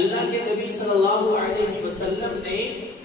اللہ کے نبی صلی اللہ علیہ وسلم نے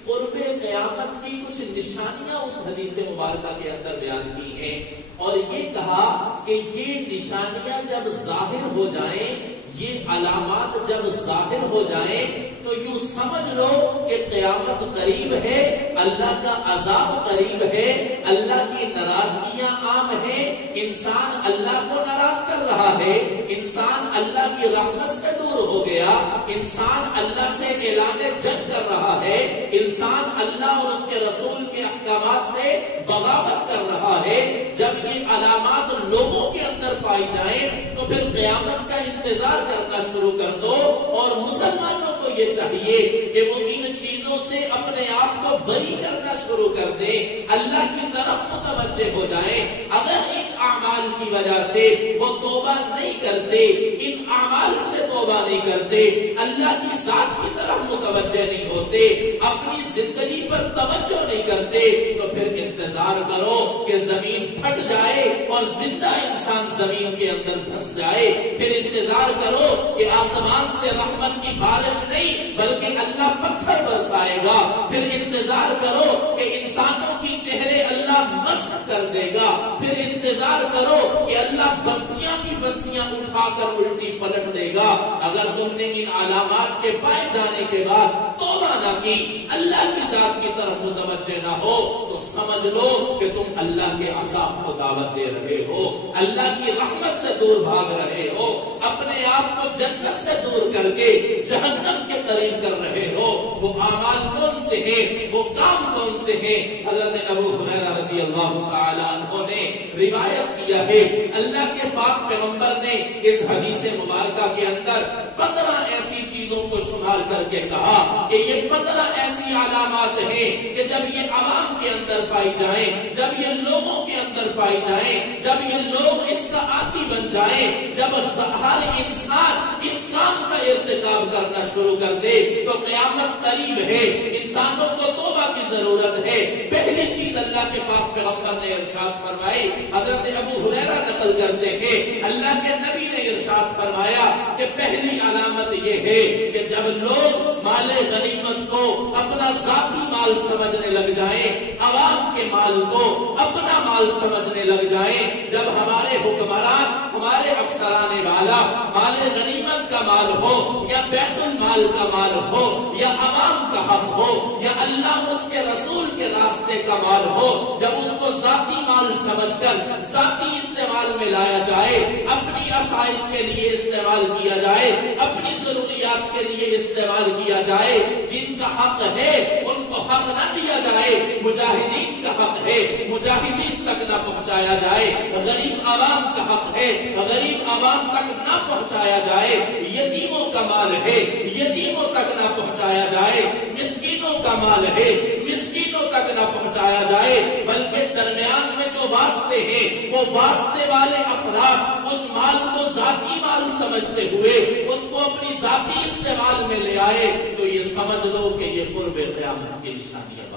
قرب قیامت کی کچھ نشانیاں اس حدیث مبارکہ کے اندر بیان کی ہیں اور یہ کہا کہ یہ نشانیاں جب ظاہر ہو جائیں، یہ علامات جب ظاہر ہو جائیں تو یوں سمجھ لو کہ قیامت قریب ہے، اللہ کا عذاب قریب ہے، اللہ کی ناراضگیاں عام ہیں، انسان اللہ کو ناراض کر رہا ہے، انسان اللہ کی رحمت سے دور ہو گیا، انسان اللہ سے اعلان جنگ کر رہا ہے، انسان اللہ اور اس کے رسول کے احکامات سے بغاوت کر رہا ہے۔ جب یہ علامات لوگوں کے اندر پائی جائیں تو پھر قیامت کا انتظار کرنا شروع کر دو، اور مسلمانوں کو یہ چاہیے کہ وہ ان چیزوں سے اپنے آپ کو بری کرنا شروع کر دیں، اللہ کی طرف متوجہ ہو جائیں۔ اگر ان اعمال کی وجہ سے وہ توبہ نہیں کرتے، ان اعمال سے توبہ نہیں کرتے، اللہ کی ذات کی طرف متوجہ نہیں ہوتے، اپنی زندگی پر توجہ نہیں کرتے، تو پھر انتظار کرو کہ زمین پھٹ جائے اور زندہ انسان زمین کے اندر دھنس جائے، پھر انتظار کرو کہ آسمان سے رحمت کی بارش نہیں بلکہ اللہ پتھر برسائے گا، پھر انتظار کرو کہ انسانوں کی چہرے اللہ مسح کر دے گا، پھر انتظار کرو کہ اللہ بستیاں کی بستیاں اٹھا کر الٹی پلٹ دے گا۔ اگر تم نے ان علامات کے پائے جانے کے بعد توبہ نہ کی، اللہ کی ذات کی طرف متوجہ نہ ہو، تو سمجھ لو کہ تم اللہ کے عذاب کو دعوت دے رہے ہو، اللہ کی رحمت سے دور بھاگ رہے ہو، اپنے آپ کو جنت سے دور کر کے جہنم کے قریب کر رہے ہو۔ وہ اعمال کون سے ہیں، وہ کام کون سے ہیں؟ حضرت ابو ہریرہ رضی اللہ تعالی عنہ نے روایت کیا ہے، اللہ کے پاک پیغمبر نے اس حدیث مبارکہ کے اندر 15 ایسی چیزوں کو شمار کر کے کہا کہ یہ 15 ایسی علامات ہیں کہ جب یہ عوام کے اندر پائی جائیں، جب یہ لوگوں کے اندر پائی جائیں، جب یہ لوگ اس کا عادی بن جائیں، جب ہر انسان اس کام کا ارتکاب کرنا شروع کر دے تو قیامت قریب ہے، انسانوں کو توبہ کی ضرورت ہے۔ پہلی چیز اللہ کے پاک پیغمبر نے ارشاد فرمائی، حضرت ابو ہریرہ نقل کرتے ہیں، اللہ کے نبی نے ارشاد فرمایا کہ پہلی علامت یہ ہے کہ جب لوگ مال غنیمت کو اپنا ذاتی مال سمجھنے لگ جائیں، عوام کے مال کو اپنا مال سمجھنے لگ جائیں، جب ہمارے حکمران، ہمارے افسران والا مال غنیمت کا مال ہو یا بیت المال کا مال ہو یا عوام کا حق ہو یا اللہ اور اس کے رسول کے راستے کا مال ہو، جب اس کو ذاتی مال سمجھ کر ذاتی استعمال میں لایا جائے، اپنی آسائش کے لیے استعمال کیا جائے، اپنی ضروریات کے لیے استعمال کیا جائے، جن کا حق ہے ان کو حق نہ دیا جائے، مجاہدین کا حق ہے مجاہدین تک نہ پہنچایا جائے، غریب عوام کا حق ہے غریب عوام تک نہ پہنچایا جائے، یتیموں کا مال ہے یتیموں تک نہ پہنچایا جائے، مسکینوں کا مال ہے مسکینوں تک نہ پہنچایا جائے، بلکہ درمیان میں جو واسطے ہیں وہ واسطے والے افراد اس مال کو ذاتی مال سمجھتے ہوئے اس کو اپنی ذاتی استعمال میں لے آئے، تو یہ سمجھ لو کہ یہ قرب قیامت کی نشانی ہے۔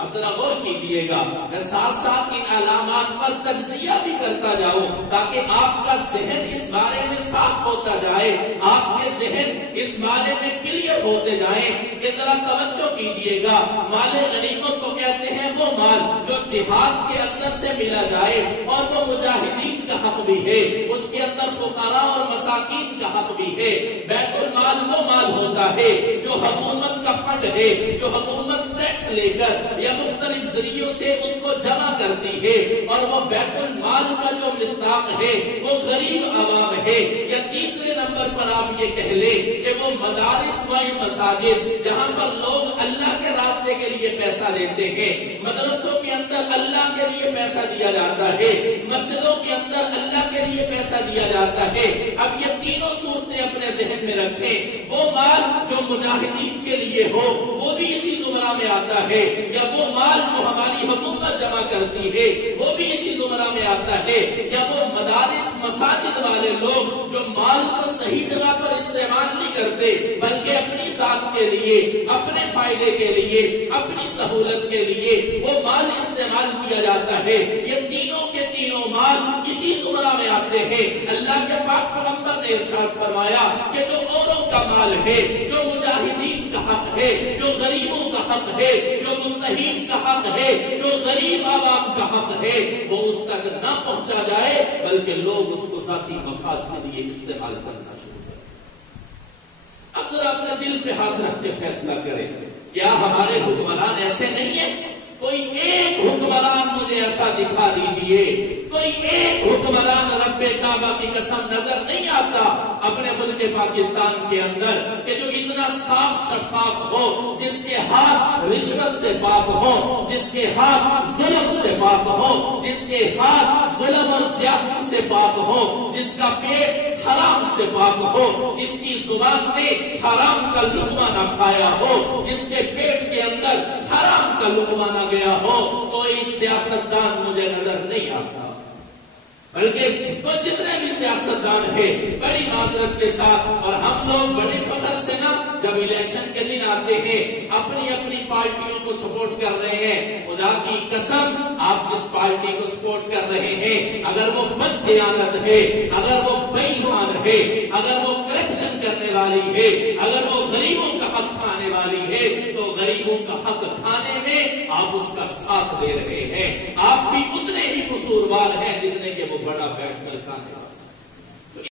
اب ذرا غور کیجئے گا، میں ساتھ ساتھ ان علامات پر تجزیہ بھی کرتا جاؤں تاکہ آپ کا ذہن اس بارے میں صاف ہوتا جائے، آپ کے ذہن اس بارے میں کلیئر ہوتے جائیں کہ ذرا توجہ کیجئے گا۔ مال غنیمت کو کہتے ہیں وہ مال جو جہاد کے اندر سے ملا جائے اور وہ مجاہدین کا حق بھی ہے، اس کے اندر فقراء اور مساکین کا حق بھی ہے۔ بیت المال وہ مال ہوتا ہے جو حکومت کا فنڈ ہے، جو حکومت ٹیکس لے کر یا مختلف ذریعوں سے اس کو جمع کرتی ہے، اور وہ بیت المال کا جو مصداق ہے وہ غریب عوام ہے۔ یا تیسرے نمبر پر آپ یہ کہہ لیں کہ وہ مدارس و مساجد جہاں پر لوگ اللہ کے راستے کے لیے پیسہ دیتے ہیں، مدرسوں کے اندر اللہ کے لیے پیسہ دیا جاتا ہے، مسجدوں کے اندر اللہ کے لیے پیسہ دیا جاتا ہے۔ اب یہ تینوں صورتیں اپنے ذہن میں رکھیں، وہ مال جو مجاہدین کے لیے ہو وہ بھی اسی زمرہ میں آتا ہے، یا وہ مال جو ہماری حکومت جمع کرتی ہے وہ بھی اسی زمرہ میں آتا ہے، یا وہ مدارس مساجد والے لوگ جو مال کو صحیح جگہ پر استعمال نہیں کرتے بلکہ اپنی ذات کے لیے، اپنے فائدے کے لیے، اپنی سہولت کے لیے وہ مال استعمال کیا جاتا ہے۔ یہ تینوں کے تینوں مال اسی زمرہ میں آتے ہیں۔ اللہ کے پاک پیغمبر نے ارشاد فرمایا کہ جو کا مال ہے، جو مجاہدین کا حق ہے، جو غریبوں کا حق ہے، جو مستحیل کا حق ہے، جو غریب عوام کا حق ہے، وہ اس تک نہ پہنچا جائے بلکہ لوگ اس کو ذاتی مفاد کے لیے استعمال کرنا شروع کریں۔ اب ذرا اپنے دل پہ ہاتھ رکھ کے فیصلہ کریں، کیا ہمارے حکمران ایسے نہیں ہیں؟ کوئی ایک حکمران مجھے ایسا دکھا دیجئے، کوئی ایک حکمران رب کعبہ کی قسم نظر نہیں آتا اپنے ملک پاکستان کے اندر کہ جو اتنا صاف شفاف ہو، جس کے ہاتھ رشوت سے پاک ہو، جس کے ہاتھ ظلم سے پاک ہو، جس کے ہاتھ ظلم اور زیادتی سے پاک ہو، جس کا پیٹ حرام سے پاک ہو، جس کی زبان نے حرام کا لقمہ نہ کھایا ہو، جس کے پیٹ کے اندر حرام کا لقمہ نہ گیا ہو، کوئی سیاستدان مجھے نظر نہیں آتا۔ بلکہ جتنے بھی سیاستدان ہیں بڑی معذرت کے ساتھ، اور ہم لوگ بڑے فخر سے نا جب الیکشن کے دن آتے ہیں اپنی اپنی پارٹیوں کو سپورٹ کر رہے ہیں، خدا کی قسم آپ جس پارٹی کو سپورٹ کر رہے ہیں اگر وہ بددیانت ہے، اگر وہ بے ایمان ہے، اگر وہ کرپشن کرنے والی ہے، اگر وہ غریبوں کا حق کھانے والی ہے، تو غریبوں کا حق کھانے میں آپ اس کا ساتھ دے رہے ہیں۔ آپ بھی اتنے ہی قصوروار ہیں جتنے کہ وہ بڑا بیٹھ کر کھانے والا۔